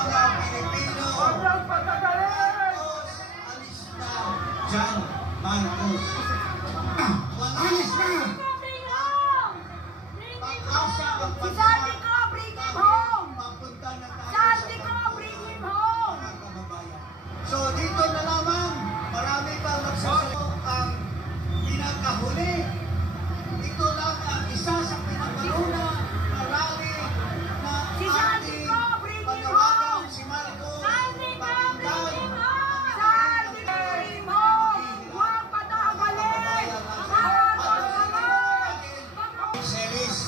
mga Pilipino. Marcos, alis na. John Marcos. Alis na! Pag-asa ang bansa. Sandy ko, bring him home! Papunta na tayo Sandy sa ko, bring him home! mga kababayan. So dito na lamang, marami pa magsasayo ang pinakahuli. Ito lang ang isa sa pinakauna na rally na Si Sandy ating ko, bring him panawagan home! si Marcos. Sandy ko, bring Pakinggan him home! Sandy ko, bring him home! Huwag patagalin! Series.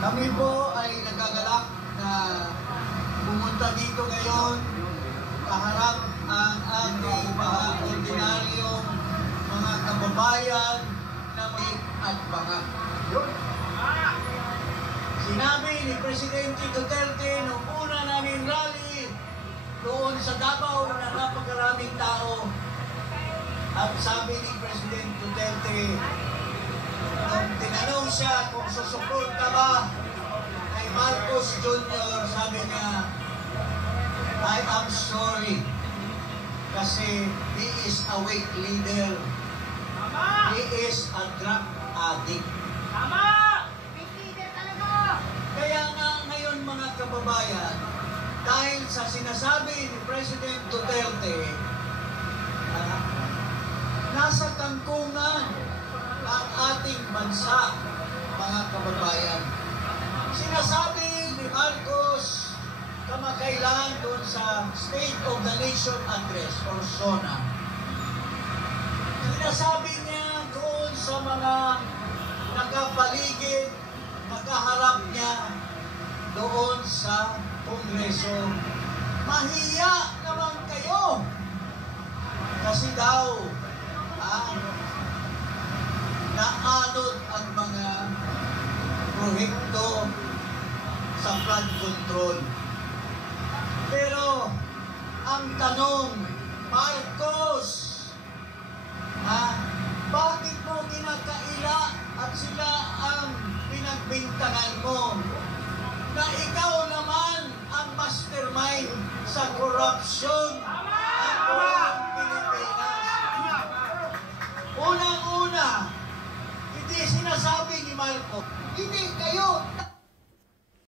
Kami po ay nagagalak na pumunta dito ngayon kaharap ang ating mga ordinaryong mga kababayan na may agbangan. Sinabi ni Presidente Duterte nung una namin rally doon sa Davao na napakaraming tao. At sabi ni President Duterte, nung tinanong siya kung susuporta ba kay Marcos Jr., sabi niya, I am sorry kasi he is a weak leader. He is a drug addict. Kaya nga ngayon mga kababayan, dahil sa sinasabi ni President Duterte, nasa tangkungan ang ating bansa, mga kababayan. Sinasabi ni Marcos kamakailan doon sa State of the Nation Address or SONA. Sinasabi niya doon sa mga nakapaligid, nakaharap niya doon sa Kongreso, mahiya naman kayo. Kasi daw, naanod ang mga proyekto sa flood control. Pero, ang tanong, Marcos, bakit mo kinakaila at sila ang pinagbintangan mo na ikaw naman ang mastermind sa korupsyon at buong Pilipinas? Unang-una, hindi sinasabi ni Marcos, hindi kayo